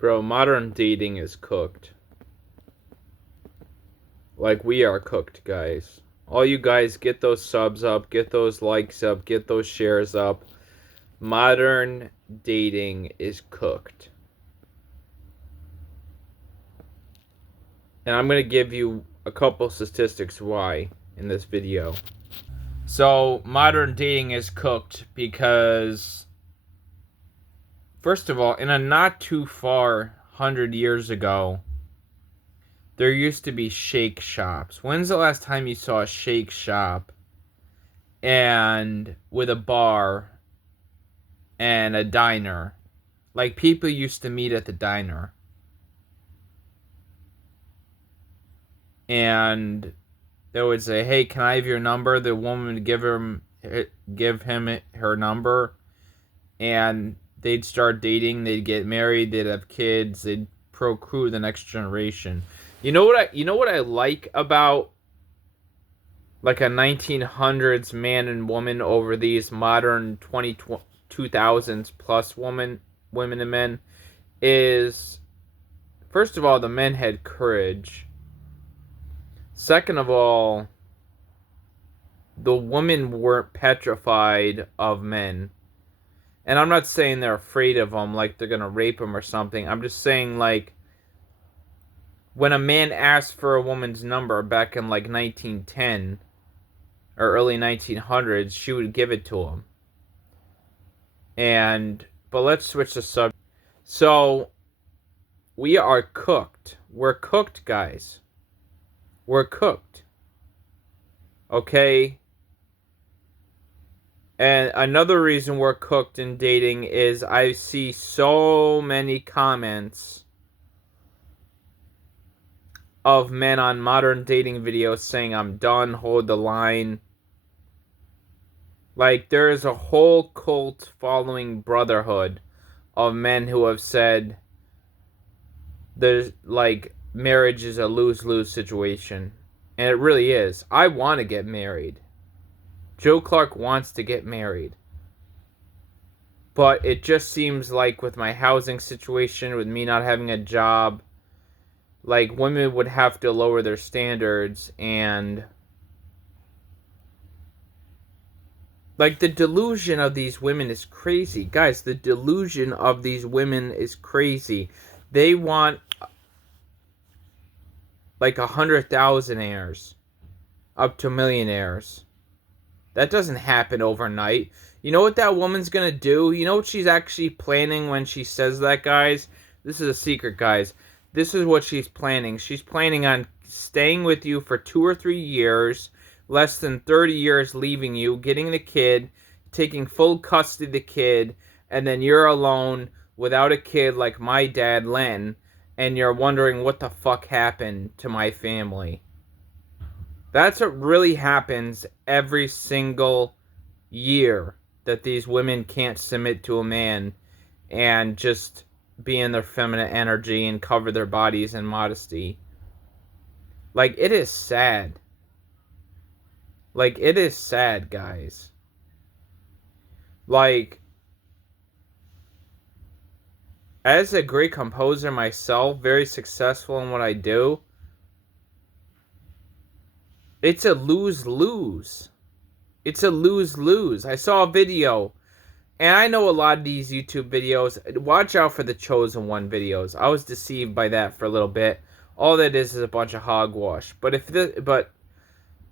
Bro, modern dating is cooked. Like, we are cooked, guys. All you guys, get those subs up, get those likes up, get those shares up. Modern dating is cooked. And I'm going to give you a couple statistics why in this video. So, modern dating is cooked because, first of all, in a not too far 100 years ago, there used to be shake shops. When's the last time you saw a shake shop and with a bar and a diner? Like, people used to meet at the diner. And they would say, "Hey, can I have your number?" The woman would give him her number, and they'd start dating. They'd get married. They'd have kids. They'd procreate the next generation. You know what I like about like a 1900s man and woman over these modern 2000s plus women and men is, first of all, the men had courage. Second of all, the women weren't petrified of men. And I'm not saying they're afraid of them, like they're going to rape them or something. I'm just saying, like, when a man asked for a woman's number back in, like, 1910 or early 1900s, she would give it to him. But let's switch the subject. So, we are cooked. We're cooked, guys. We're cooked. Okay? And another reason we're cooked in dating is I see so many comments of men on modern dating videos saying, "I'm done, hold the line." Like, there is a whole cult following brotherhood of men who have said there's, like, marriage is a lose-lose situation. And it really is. I want to get married. Joe Clark wants to get married. But it just seems like with my housing situation, with me not having a job, like, women would have to lower their standards, and like, the delusion of these women is crazy. Guys, the delusion of these women is crazy. They want like 100,000-aires up to millionaires. That doesn't happen overnight. You know what that woman's gonna do? You know what she's actually planning when she says that, guys? This is a secret, guys. This is what she's planning. She's planning on staying with you for 2 or 3 years, less than 30 years leaving you, getting the kid, taking full custody of the kid, and then you're alone without a kid like my dad, Len, and you're wondering what the fuck happened to my family. That's what really happens every single year, that these women can't submit to a man and just be in their feminine energy and cover their bodies in modesty. Like, it is sad. Like, it is sad, guys. Like, as a great composer myself, very successful in what I do, it's a lose-lose. It's a lose-lose. I saw a video, and I know a lot of these YouTube videos. Watch out for the Chosen One videos. I was deceived by that for a little bit. All that is a bunch of hogwash. But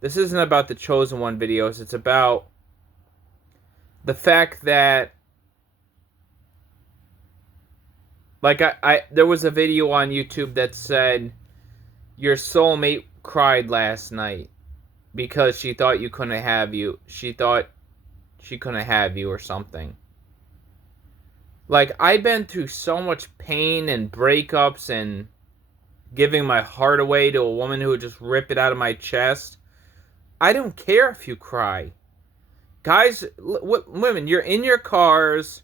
this isn't about the Chosen One videos. It's about the fact that, like, there was a video on YouTube that said your soulmate cried last night because she thought you couldn't have you. She thought she couldn't have you or something. Like, I've been through so much pain and breakups and giving my heart away to a woman who would just rip it out of my chest. I don't care if you cry. Guys, women, you're in your cars.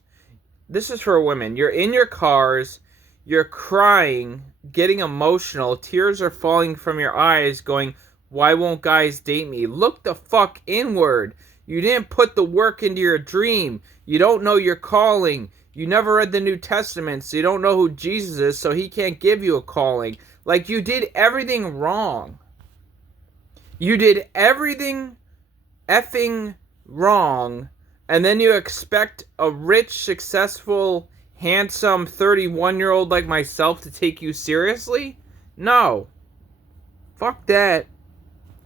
This is for women. You're in your cars. You're crying, getting emotional. Tears are falling from your eyes going, "Why won't guys date me?" Look the fuck inward. You didn't put the work into your dream. You don't know your calling. You never read the New Testament, so you don't know who Jesus is, so he can't give you a calling. Like, you did everything wrong. You did everything effing wrong, and then you expect a rich, successful, handsome 31-year-old like myself to take you seriously? No. Fuck that.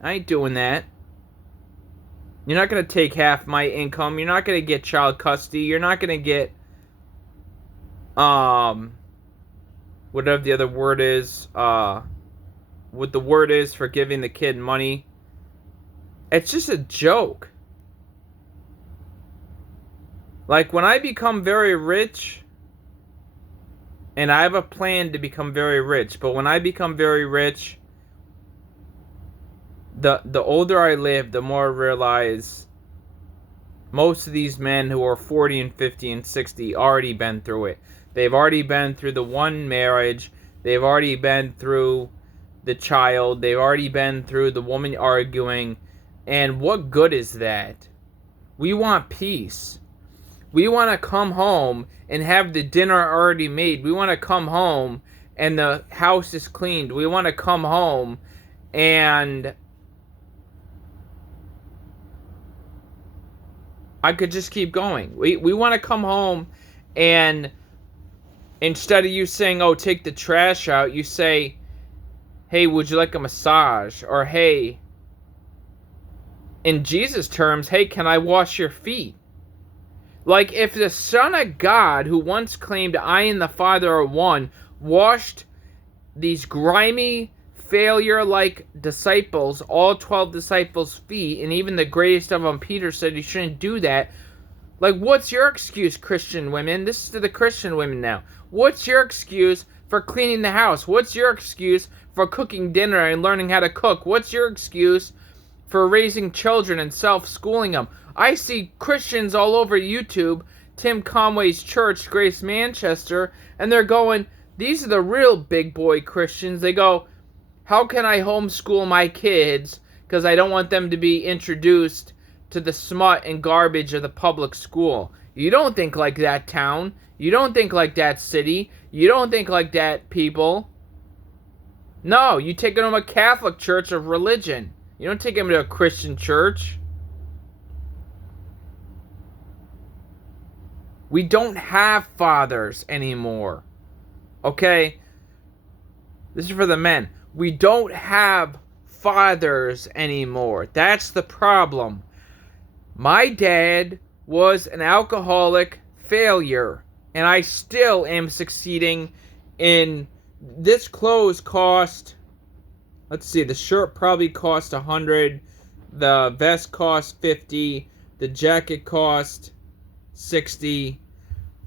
I ain't doing that. You're not going to take half my income. You're not going to get child custody. You're not going to get, whatever the other word is, what the word is for giving the kid money. It's just a joke. Like, when I become very rich, and I have a plan to become very rich, but when I become very rich, the older I live, the more I realize most of these men who are 40 and 50 and 60 already been through it. They've already been through the one marriage. They've already been through the child. They've already been through the woman arguing. And what good is that? We want peace. We want to come home and have the dinner already made. We want to come home and the house is cleaned. We want to come home and I could just keep going. We want to come home and instead of you saying, oh, take the trash out, you say, hey, would you like a massage? Or, hey, in Jesus' terms, hey, can I wash your feet? Like, if the Son of God, who once claimed I and the Father are one, washed these grimy, failure-like disciples, all 12 disciples' feet, and even the greatest of them, Peter, said he shouldn't do that. Like, what's your excuse, Christian women? This is to the Christian women now. What's your excuse for cleaning the house? What's your excuse for cooking dinner and learning how to cook? What's your excuse for raising children and self-schooling them? I see Christians all over YouTube, Tim Conway's church, Grace Manchester, and they're going, these are the real big boy Christians. They go, how can I homeschool my kids because I don't want them to be introduced to the smut and garbage of the public school? You don't think like that, town. You don't think like that, city. You don't think like that, people. No, you take them to a Catholic church of religion. You don't take them to a Christian church. We don't have fathers anymore. Okay? This is for the men. We don't have fathers anymore. That's the problem. My dad was an alcoholic failure, and I still am succeeding in this clothes cost, let's see, the shirt probably cost $100, the vest cost $50, the jacket cost $60.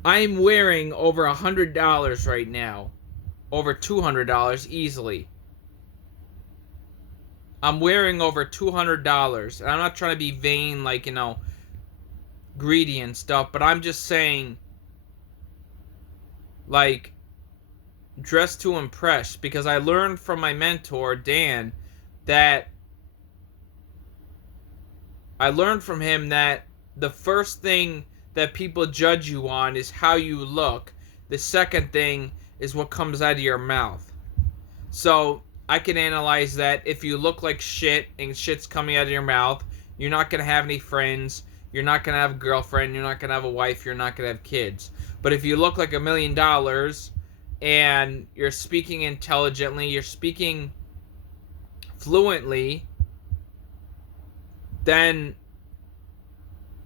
I'm wearing over $100 right now. Over $200 easily. I'm wearing over $200. And I'm not trying to be vain, like, greedy and stuff, but I'm just saying, like, dress to impress, because I learned from my mentor, Dan, that the first thing that people judge you on is how you look. The second thing is what comes out of your mouth. So I can analyze that. If you look like shit and shit's coming out of your mouth, you're not going to have any friends. You're not going to have a girlfriend. You're not going to have a wife. You're not going to have kids. But if you look like $1 million and you're speaking intelligently, you're speaking fluently, then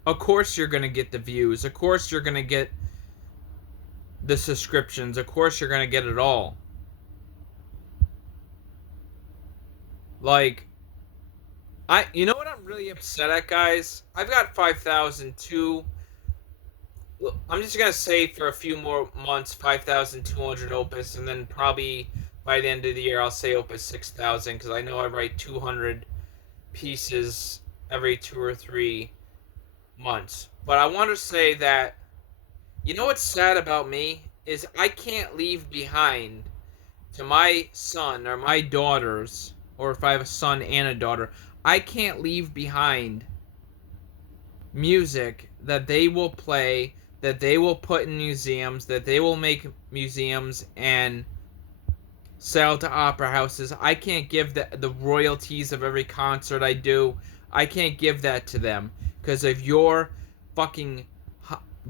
of course you're going to get the views. Of course you're going to get the subscriptions. Of course you're going to get it all. Like, you know what I'm really upset at, guys? I've got 5,002. I'm just going to say for a few more months 5,200 Opus, and then probably by the end of the year I'll say Opus 6,000, because I know I write 200 pieces every 2 or 3 months. But I want to say that, you know what's sad about me? Is I can't leave behind to my son or my daughters, or if I have a son and a daughter, I can't leave behind music that they will play that they will put in museums, that they will make museums and sell to opera houses. I can't give the royalties of every concert I do. I can't give that to them because of your fucking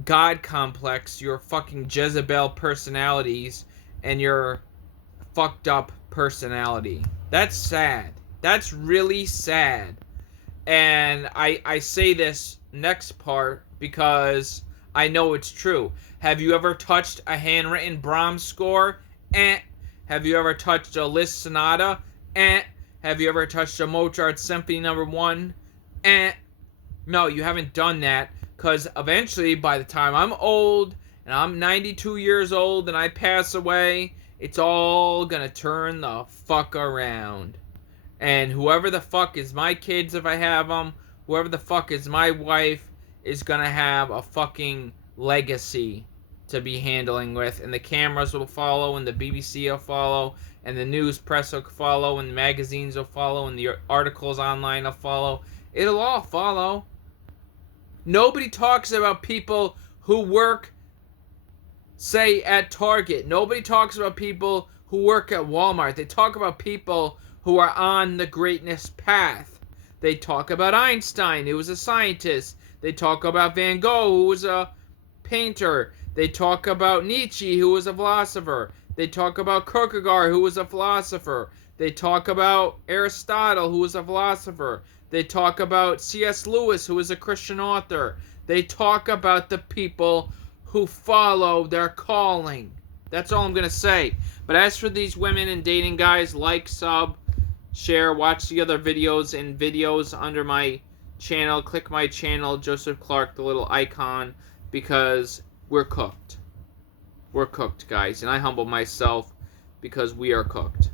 God complex, your fucking Jezebel personalities, and your fucked up personality. That's sad. That's really sad. And I say this next part because I know it's true. Have you ever touched a handwritten Brahms score? Have you ever touched a Liszt sonata? Have you ever touched a Mozart Symphony Number 1? No, you haven't done that because eventually, by the time I'm old and I'm 92 years old and I pass away, it's all gonna turn the fuck around. And whoever the fuck is my kids, if I have them, whoever the fuck is my wife, is gonna have a fucking legacy to be handling with. And the cameras will follow, and the BBC will follow, and the news press will follow, and the magazines will follow, and the articles online will follow. It'll all follow. Nobody talks about people who work, say, at Target. Nobody talks about people who work at Walmart. They talk about people who are on the greatness path. They talk about Einstein, who was a scientist. They talk about Van Gogh, who was a painter. They talk about Nietzsche, who was a philosopher. They talk about Kierkegaard, who was a philosopher. They talk about Aristotle, who was a philosopher. They talk about C.S. Lewis, who was a Christian author. They talk about the people who follow their calling. That's all I'm going to say. But as for these women and dating guys, like, sub, share, watch the other videos and videos under my channel. Click my channel, Joseph Clark, the little icon, because we're cooked. We're cooked, guys. And I humble myself because we are cooked.